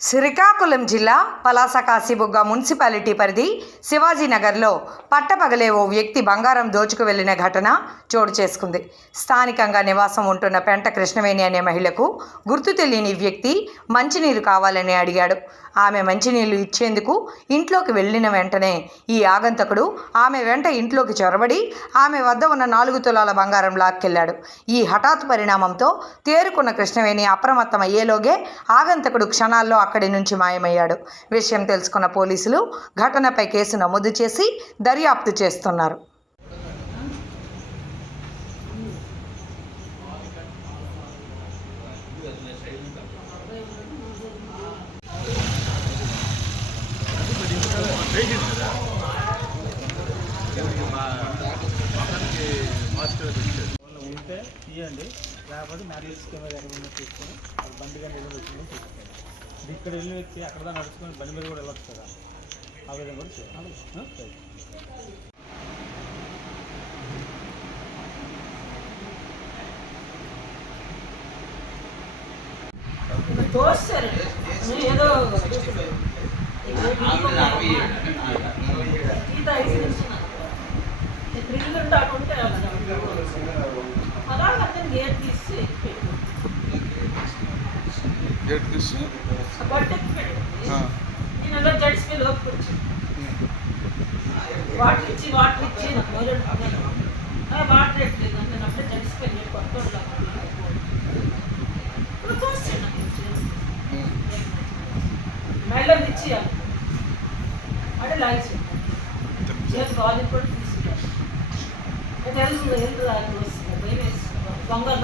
శ్రీకాకుళం జిల్లా పలాస కాశీబుగ్గ మున్సిపాలిటీ పరిధి శివాజీనగర్లో పట్టపగలే ఓ వ్యక్తి బంగారం దోచుకు వెళ్లిన ఘటన చోటు చేసుకుంది. స్థానికంగా నివాసం ఉంటున్న పెంట కృష్ణవేణి అనే మహిళకు గుర్తు తెలియని వ్యక్తి మంచినీరు కావాలని అడిగాడు. ఆమె మంచినీళ్లు ఇచ్చేందుకు ఇంట్లోకి వెళ్లిన వెంటనే ఈ ఆగంతకుడు ఆమె వెంట ఇంట్లోకి చొరబడి ఆమె వద్ద ఉన్న 4 తులాల బంగారం లాక్కెళ్లాడు. ఈ హఠాత్ పరిణామంతో తేరుకున్న కృష్ణవేణి అప్రమత్తమయ్యేలోగే ఆగంతకుడు క్షణాల్లో అక్కడి నుంచి మాయమయ్యాడు. విషయం తెలుసుకున్న పోలీసులు ఘటనపై కేసు నమోదు చేసి దర్యాప్తు చేస్తున్నారు. ఉంటే తీయండి, లేకపోతే మ్యారేజ్ కెమెరా ఎక్కడ తీసుకొని బండి కానీ ఏదో వచ్చిందని చూసుకోండి. ఇక్కడ వెళ్ళి వ్యక్తి అక్కడ దాకా నడుచుకొని బండి మీద కూడా వెళ్ళొచ్చు కదా, ఆ విధంగా కూడా చేయాలి. ఏదో గేట్ తీసి నేను ఎలా జడిసిపోయి లోపలికి వచ్చాను. వాటర్ ఇచ్చి వాటర్ ఎట్లేదు నేను అప్పుడే జడిసిపోయి కొత్త మెళ్ళ ఇచ్చేయాలి అంటే లాగేసి చేతి బాధ కూడా తీసుకెళ్ళాలి. తెలుసు వస్తుంది భయం వేస్తుంది దొంగలు